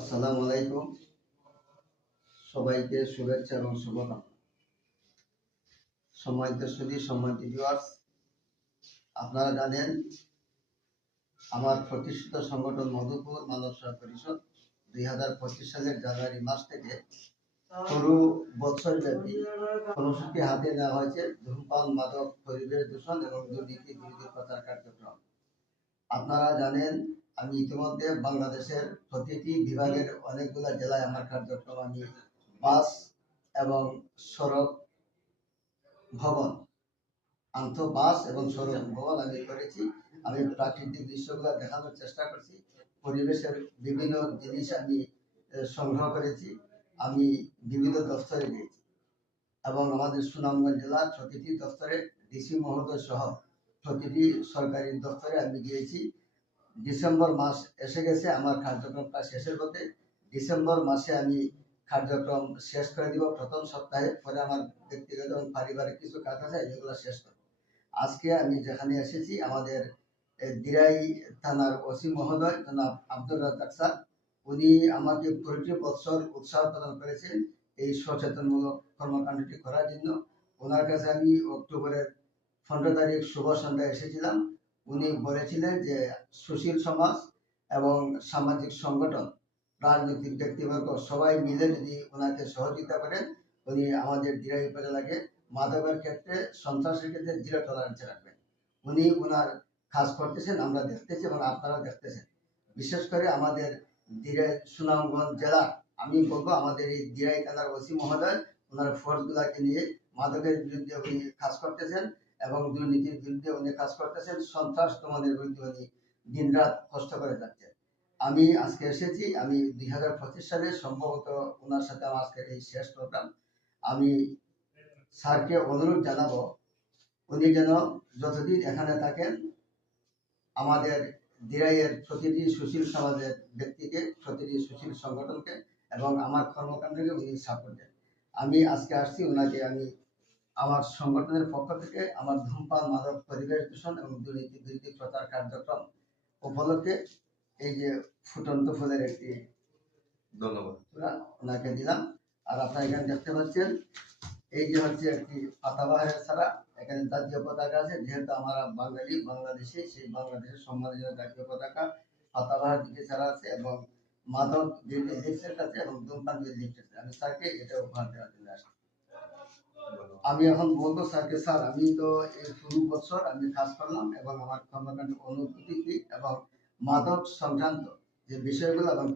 আসসালামু আলাইকুম। সবাইকে শুভেচ্ছা এবং শুভকামনা। সম্মানিত সুধী, সম্মানিত ভিউয়ার্স, আপনারা জানেন আমার প্রতিষ্ঠিত সংগঠন মধুপুর মানব সেবা পরিষদ 2025 সালের জানুয়ারি মাস থেকে পুরো বছর ব্যাপী কর্মসূচি হাতে নেওয়া হয়েছে ধূমপান, মাদক, পরিবেশ দূষণ এবং দুর্নীতি বিরোধী প্রচার কার্যক্রম। আপনারা জানেন আমি ইতিমধ্যে বাংলাদেশের প্রতিটি বিভাগের অনেকগুলো জেলায় আমার কার্যক্রম আমি বাস এবং সড়ক ভবন বাস এবং সড়ক ভবন আমি করেছি। আমি প্রাকৃতিক দৃশ্যগুলো দেখানোর চেষ্টা করছি, পরিবেশের বিভিন্ন জিনিস আমি সংগ্রহ করেছি। আমি বিভিন্ন দপ্তরে গিয়েছি এবং আমাদের সুনামগঞ্জ জেলার প্রতিটি দপ্তরে ডিসি মহোদয় সহ প্রতিটি সরকারি দপ্তরে আমি গিয়েছি। ডিসেম্বর মাস এসে গেছে, আমার কার্যক্রমটা শেষের পথে। ডিসেম্বর মাসে আমি কার্যক্রম শেষ করে দিব প্রথম সপ্তাহে। পরে আমার ব্যক্তিগত এবং পারিবারিক কিছু কাজ আছে, এগুলো শেষ করব। আজকে আমি যেখানে এসেছি আমাদের দিরাই থানার ওসি মহোদয় জনাব আব্দুর রাজ্জাক স্যার, উনি আমাকে প্রতি বছর উৎসাহ প্রদান করেছেন এই সচেতনমূলক কর্মকাণ্ডটি করার জন্য। ওনার কাছে আমি অক্টোবরের 15 তারিখ শুভ সন্ধ্যায় এসেছিলাম। উনি বলেছিলেন যে সুশীল সমাজ এবং সামাজিক সংগঠন, রাজনৈতিক ব্যক্তিবর্গ সবাই মিলে যদি ওনাকে সহযোগিতা করেন, উনি আমাদের দিরাই উপজেলাকে মাদকের ক্ষেত্রে, সন্ত্রাসের ক্ষেত্রে জিরো টলারেন্স রাখবেন। উনি ওনার কাজ করতেছেন, আমরা দেখতেছি এবং আপনারা দেখতেছেন। বিশেষ করে আমাদের দিরাই সুনামগঞ্জ জেলা, আমি বলবো আমাদের এই দিরাই থানার ওসি মহোদয় ওনার ফোর্সগুলাকে নিয়ে মাদকের বিরুদ্ধে উনি কাজ করতেছেন এবং দুর্নীতির বিরুদ্ধে উনি কাজ করতেছেন, সন্ত্রাস দমনের বিরুদ্ধে উনি দিনরাত কষ্ট করে যাচ্ছেন। আমি আজকে এসেছি, আমি 2025 সালে সম্ভবত ওনার সাথে আমার আজকের এই শেষ প্রোগ্রাম। আমি স্যারকে অনুরোধ জানাবো উনি যেন যতদিন এখানে থাকেন আমাদের দিরাইয়ের প্রতিটি সুশীল সমাজের ব্যক্তিকে, প্রতিটি সুশীল সংগঠনকে এবং আমার কর্মকাণ্ডকে উনি সাপোর্ট দেন। আমি আজকে আসছি ওনাকে আমি আমার সংগঠনের পক্ষ থেকে আমার ধূমপান, মাদক, পরিবেশ দূষণ এবং দুর্নীতি বিরোধী প্রচার কার্যক্রম উপলক্ষে এই যে ফুটন্ত ফুলের একটি ধন্যবাদ ওনাকে দিলাম। আর আপনারা এখানে দেখতে পাচ্ছেন এই যে হচ্ছে একটি পাতাবাহারের ছাড়া, এখানে জাতীয় পতাকা আছে। যেহেতু আমরা বাঙালি, বাংলাদেশি, সেই বাংলাদেশের সম্মানিত জাতীয় পতাকা পাতাবাহার দিকে ছাড়া আছে এবং মাদক বিরোধী লিফলেট আছে এবং ধূমপান বিরোধী লিফলেট আছে। আমি স্যারকে এটা উপহার দেওয়ার জন্য আসছি। আমি এখন বলবো স্যারকে, স্যার আমি তো এই পুরো বছর আমি কাজ করলাম এবং আমার কর্মকাণ্ড অনুভূতি এবং মাদক সংক্রান্ত যে বিষয়গুলো এবং